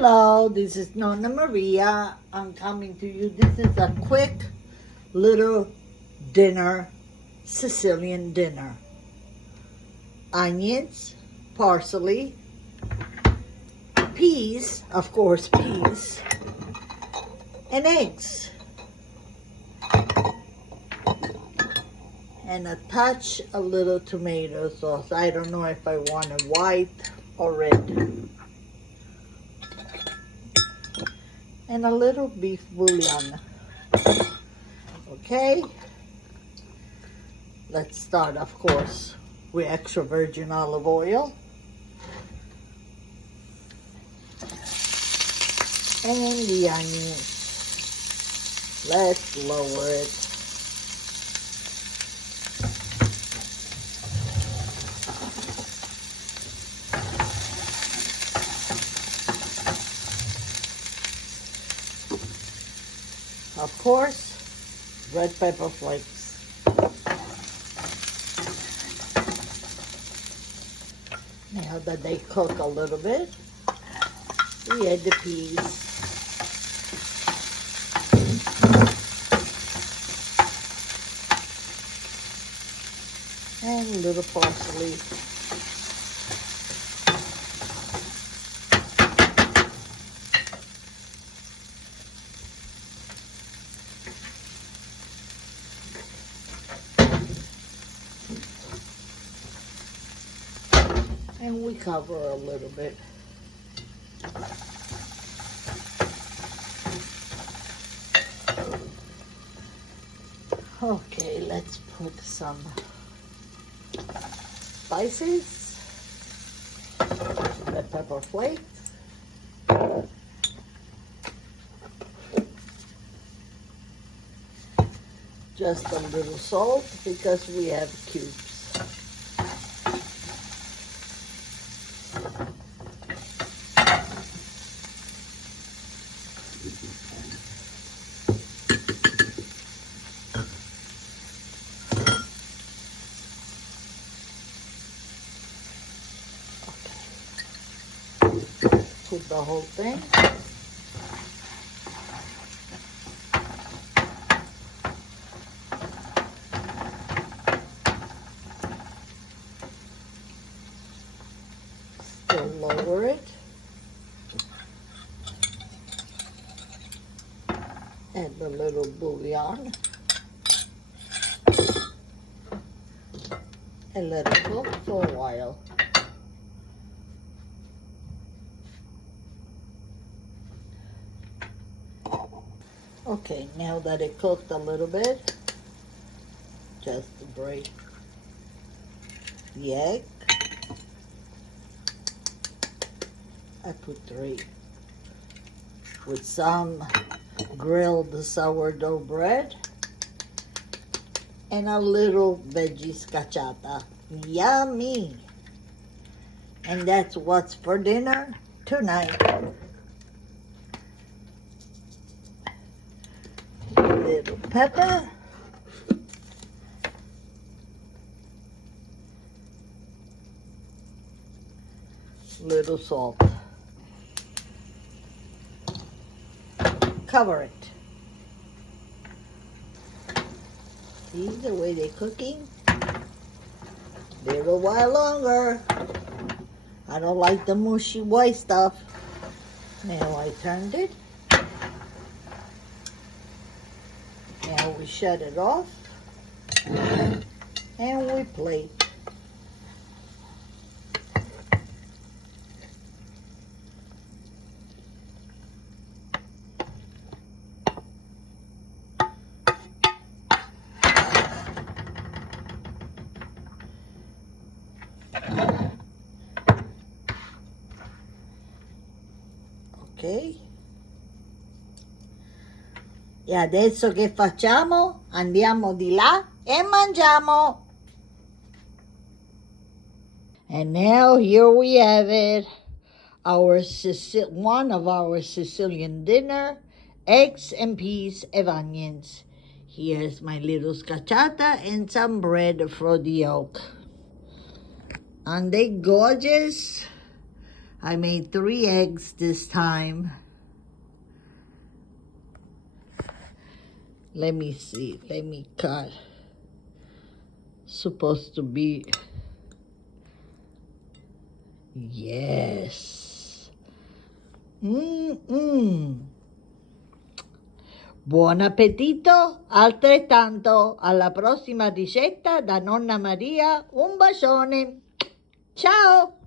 Hello, this is Nonna Maria. I'm coming to you. This is a quick little dinner, Sicilian dinner. Onions, parsley, peas, of course, peas, and eggs. And a little tomato sauce. I don't know if I want it white or red. And a little beef bouillon. Okay, let's start, of course, with extra virgin olive oil. And the onions. Let's lower it. Of course, red pepper flakes. Now that they cook a little bit, we add the peas. And a little parsley. And we cover a little bit. Okay, let's put some spices, red pepper flakes, just a little salt because we have cubes. Put the whole thing. Still lower it. Add a little bouillon. And let it cook for a while. Okay, now that it cooked a little bit, just break the egg. I put 3 with some grilled sourdough bread and a little veggie scacciata. Yummy! And that's what's for dinner tonight. Little pepper, little salt. Cover it. See the way they're cooking? Little while longer. I don't like the mushy white stuff. Now I turned it. Now we shut it off and we plate. Ok? E adesso che facciamo? Andiamo di là e mangiamo. And now here we have it. One of our Sicilian dinner, eggs and peas and onions. Here's my little scacciata and some bread for the yolk. Aren't they gorgeous? I made 3 eggs this time. Let me see. Let me cut. Supposed to be... Yes. Buon appetito, altrettanto. Alla prossima ricetta da Nonna Maria. Un bacione. Ciao!